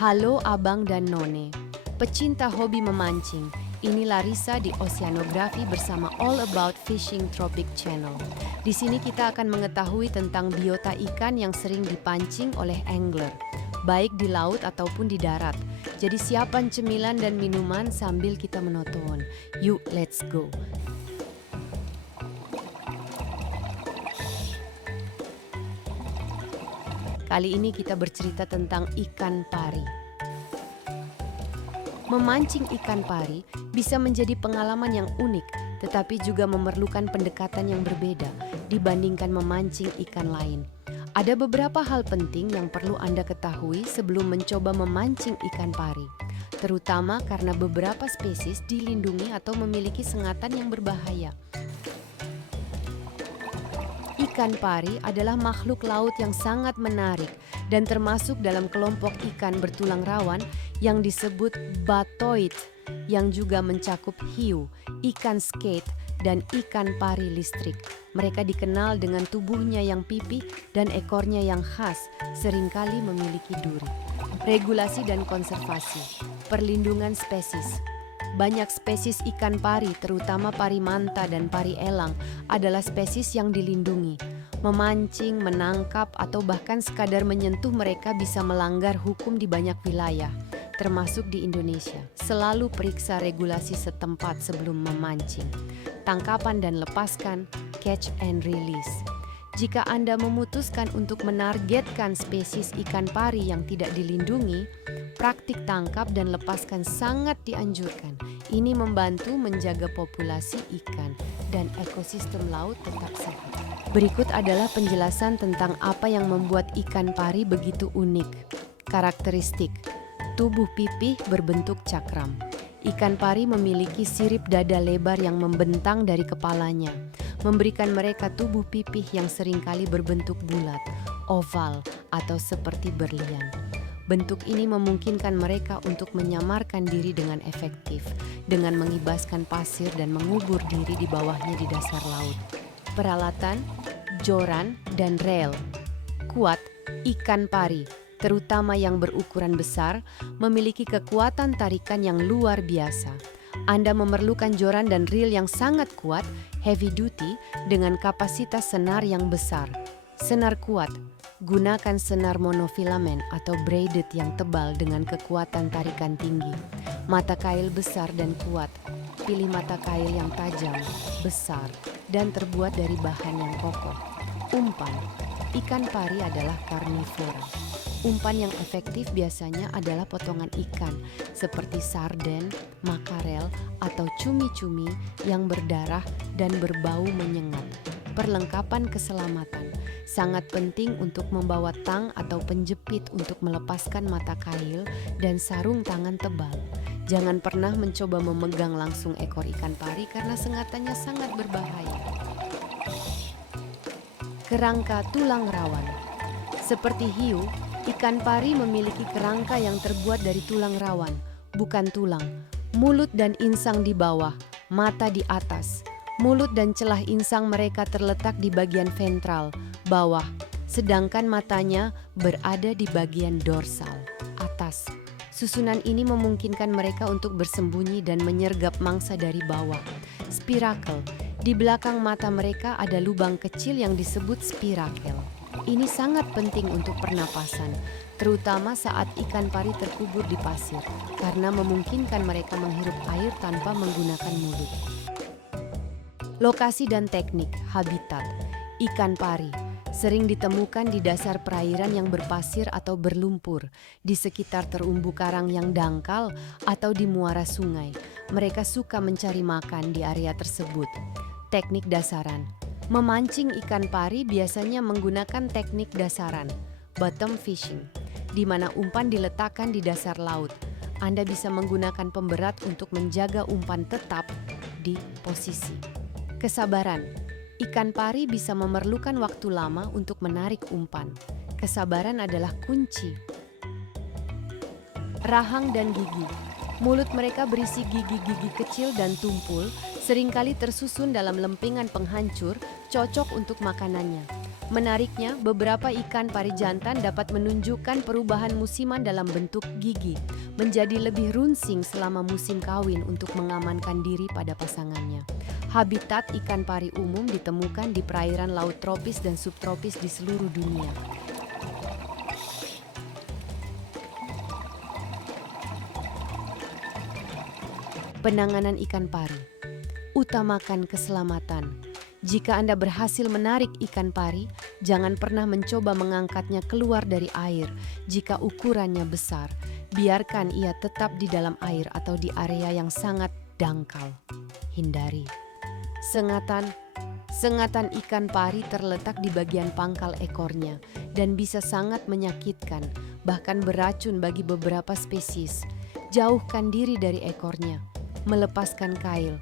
Halo Abang dan None, pecinta hobi memancing. Ini Larissa di Oceanografi bersama All About Fishing Tropic Channel. Di sini kita akan mengetahui tentang biota ikan yang sering dipancing oleh angler, baik di laut ataupun di darat. Jadi siapkan cemilan dan minuman sambil kita menonton. Yuk, let's go! Kali ini kita bercerita tentang ikan pari. Memancing ikan pari bisa menjadi pengalaman yang unik, tetapi juga memerlukan pendekatan yang berbeda dibandingkan memancing ikan lain. Ada beberapa hal penting yang perlu Anda ketahui sebelum mencoba memancing ikan pari, terutama karena beberapa spesies dilindungi atau memiliki sengatan yang berbahaya. Ikan pari adalah makhluk laut yang sangat menarik dan termasuk dalam kelompok ikan bertulang rawan yang disebut batoid, yang juga mencakup hiu, ikan skate, dan ikan pari listrik. Mereka dikenal dengan tubuhnya yang pipih dan ekornya yang khas, seringkali memiliki duri. Regulasi dan konservasi, perlindungan spesies. Banyak spesies ikan pari, terutama pari manta dan pari elang, adalah spesies yang dilindungi. Memancing, menangkap, atau bahkan sekadar menyentuh mereka bisa melanggar hukum di banyak wilayah, termasuk di Indonesia. Selalu periksa regulasi setempat sebelum memancing. Tangkapan dan lepaskan, catch and release. Jika Anda memutuskan untuk menargetkan spesies ikan pari yang tidak dilindungi, praktik tangkap dan lepaskan sangat dianjurkan. Ini membantu menjaga populasi ikan dan ekosistem laut tetap sehat. Berikut adalah penjelasan tentang apa yang membuat ikan pari begitu unik. Karakteristik: tubuh pipih berbentuk cakram. Ikan pari memiliki sirip dada lebar yang membentang dari kepalanya, memberikan mereka tubuh pipih yang seringkali berbentuk bulat, oval, atau seperti berlian. Bentuk ini memungkinkan mereka untuk menyamarkan diri dengan efektif, dengan mengibaskan pasir dan mengubur diri di bawahnya di dasar laut. Peralatan, joran, dan reel. Kuat, ikan pari, terutama yang berukuran besar, memiliki kekuatan tarikan yang luar biasa. Anda memerlukan joran dan reel yang sangat kuat, heavy duty, dengan kapasitas senar yang besar. Senar kuat, gunakan senar monofilamen atau braided yang tebal dengan kekuatan tarikan tinggi. Mata kail besar dan kuat, pilih mata kail yang tajam, besar, dan terbuat dari bahan yang kokoh. Umpan, ikan pari adalah karnivora. Umpan yang efektif biasanya adalah potongan ikan seperti sarden, makarel, atau cumi-cumi yang berdarah dan berbau menyengat. Perlengkapan keselamatan sangat penting untuk membawa tang atau penjepit untuk melepaskan mata kail dan sarung tangan tebal. Jangan pernah mencoba memegang langsung ekor ikan pari karena sengatannya sangat berbahaya. Kerangka tulang rawan. Seperti hiu, ikan pari memiliki kerangka yang terbuat dari tulang rawan, bukan tulang. Mulut dan insang di bawah, mata di atas. Mulut dan celah insang mereka terletak di bagian ventral, bawah, sedangkan matanya berada di bagian dorsal, atas. Susunan ini memungkinkan mereka untuk bersembunyi dan menyergap mangsa dari bawah. Spirakel, di belakang mata mereka ada lubang kecil yang disebut spirakel. Ini sangat penting untuk pernapasan, terutama saat ikan pari terkubur di pasir, karena memungkinkan mereka menghirup air tanpa menggunakan mulut. Lokasi dan teknik habitat. Ikan pari sering ditemukan di dasar perairan yang berpasir atau berlumpur, di sekitar terumbu karang yang dangkal, atau di muara sungai. Mereka suka mencari makan di area tersebut. Teknik dasaran. Memancing ikan pari biasanya menggunakan teknik dasaran, bottom fishing, di mana umpan diletakkan di dasar laut. Anda bisa menggunakan pemberat untuk menjaga umpan tetap di posisi. Kesabaran. Ikan pari bisa memerlukan waktu lama untuk menarik umpan. Kesabaran adalah kunci. Rahang dan gigi. Mulut mereka berisi gigi-gigi kecil dan tumpul, Seringkali tersusun dalam lempengan penghancur, cocok untuk makanannya. Menariknya, beberapa ikan pari jantan dapat menunjukkan perubahan musiman dalam bentuk gigi, menjadi lebih runsing selama musim kawin untuk mengamankan diri pada pasangannya. Habitat ikan pari umum ditemukan di perairan laut tropis dan subtropis di seluruh dunia. Penanganan ikan pari. Utamakan keselamatan. Jika Anda berhasil menarik ikan pari, jangan pernah mencoba mengangkatnya keluar dari air jika ukurannya besar. Biarkan ia tetap di dalam air atau di area yang sangat dangkal. Hindari. Sengatan ikan pari terletak di bagian pangkal ekornya dan bisa sangat menyakitkan, bahkan beracun bagi beberapa spesies. Jauhkan diri dari ekornya. Melepaskan kail.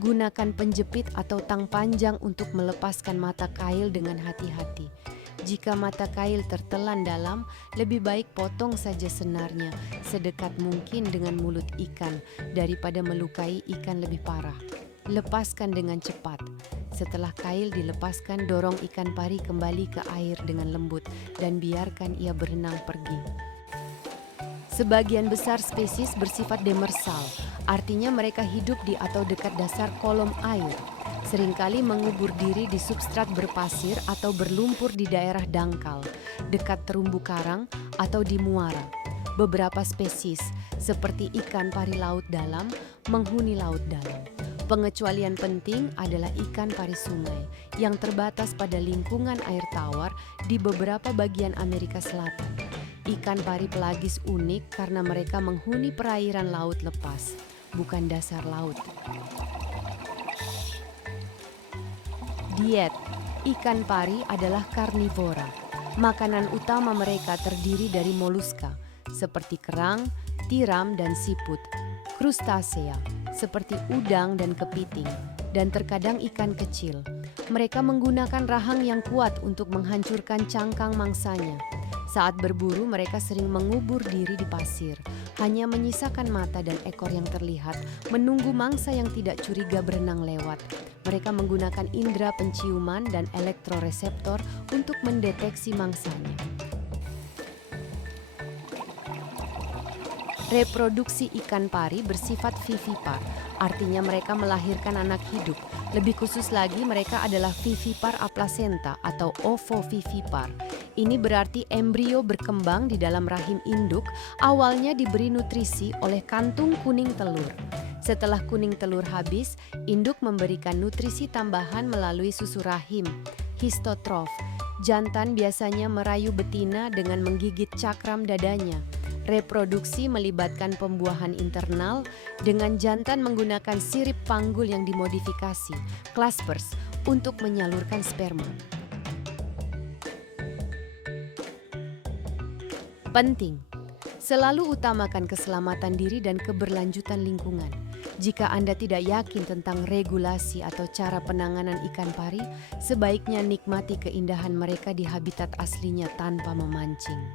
Gunakan penjepit atau tang panjang untuk melepaskan mata kail dengan hati-hati. Jika mata kail tertelan dalam, lebih baik potong saja senarnya sedekat mungkin dengan mulut ikan daripada melukai ikan lebih parah. Lepaskan dengan cepat. Setelah kail dilepaskan, dorong ikan pari kembali ke air dengan lembut dan biarkan ia berenang pergi. Sebagian besar spesies bersifat demersal, artinya mereka hidup di atau dekat dasar kolom air. Seringkali mengubur diri di substrat berpasir atau berlumpur di daerah dangkal, dekat terumbu karang atau di muara. Beberapa spesies, seperti ikan pari laut dalam, menghuni laut dalam. Pengecualian penting adalah ikan pari sungai yang terbatas pada lingkungan air tawar di beberapa bagian Amerika Selatan. Ikan pari pelagis unik karena mereka menghuni perairan laut lepas, bukan dasar laut. Diet ikan pari adalah karnivora. Makanan utama mereka terdiri dari moluska, seperti kerang, tiram, dan siput, krustasea, seperti udang dan kepiting, dan terkadang ikan kecil. Mereka menggunakan rahang yang kuat untuk menghancurkan cangkang mangsanya. Saat berburu, mereka sering mengubur diri di pasir, hanya menyisakan mata dan ekor yang terlihat, menunggu mangsa yang tidak curiga berenang lewat. Mereka menggunakan indera penciuman dan elektroreseptor untuk mendeteksi mangsanya. Reproduksi ikan pari bersifat vivipar, artinya mereka melahirkan anak hidup. Lebih khusus lagi, mereka adalah vivipar aplasenta atau ovovivipar. Ini berarti embrio berkembang di dalam rahim induk, awalnya diberi nutrisi oleh kantung kuning telur. Setelah kuning telur habis, induk memberikan nutrisi tambahan melalui susu rahim, histotrof. Jantan biasanya merayu betina dengan menggigit cakram dadanya. Reproduksi melibatkan pembuahan internal dengan jantan menggunakan sirip panggul yang dimodifikasi, claspers, untuk menyalurkan sperma. Penting, selalu utamakan keselamatan diri dan keberlanjutan lingkungan. Jika Anda tidak yakin tentang regulasi atau cara penanganan ikan pari, sebaiknya nikmati keindahan mereka di habitat aslinya tanpa memancing.